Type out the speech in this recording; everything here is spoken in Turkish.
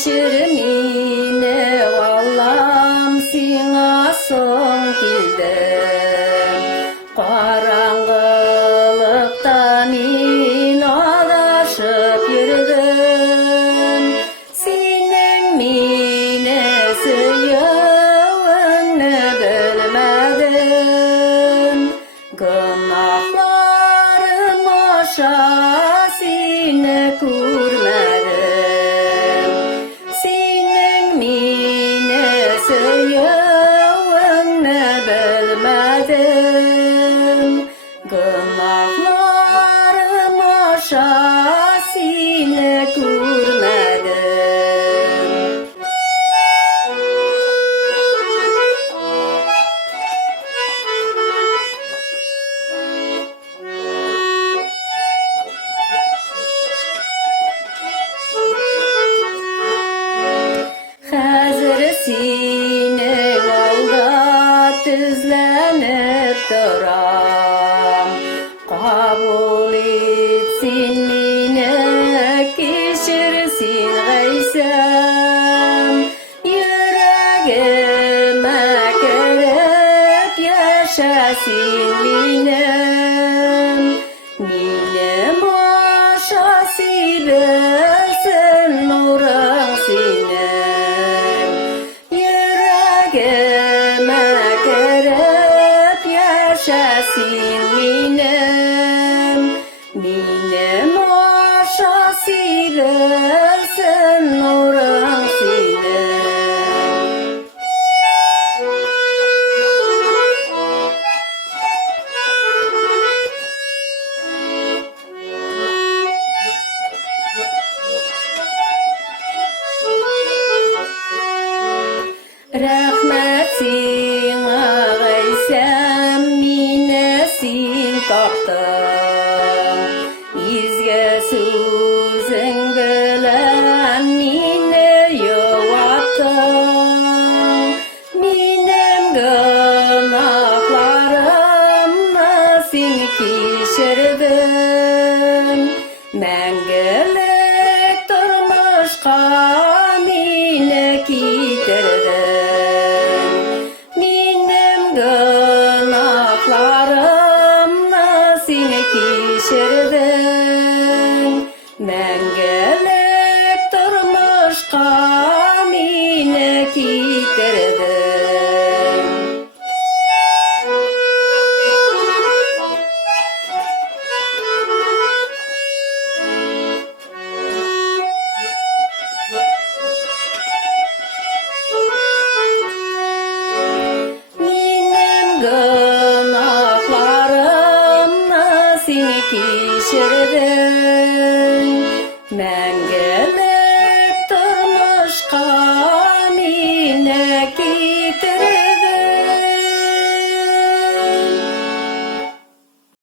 kişirmine vallam sina son bildim. Karanlıkta min adaşıp yürüdüm. Senin mine sıyığını bilmedim. Günahlarım aşa seni görmedim. Senin mine sıyığını bilmedim. Günahlarım aşa seni görmedim. Hazır seni alda tizlenip duram. Kabul etsin meni, kişirsin gaysam. Yüreğime kirip yaşasın menim. Menim aşa bilsin nurun senin. Yüreğime kirip yaşasın menim. Menim aşa bilsin nurun senin. Rahmet sina gaysam mine sin taptım. Izge sözün bilen mine yuvattım. Minem günahlarımla sen kişirdin. Мәңгілік тұрмышқа мені кетірдің. Менің günahlarымны сен кешірдің. Мәңгілік тұрмышқа мені кетірдің. Günahlarımla seni kişirdin. Мәңгілік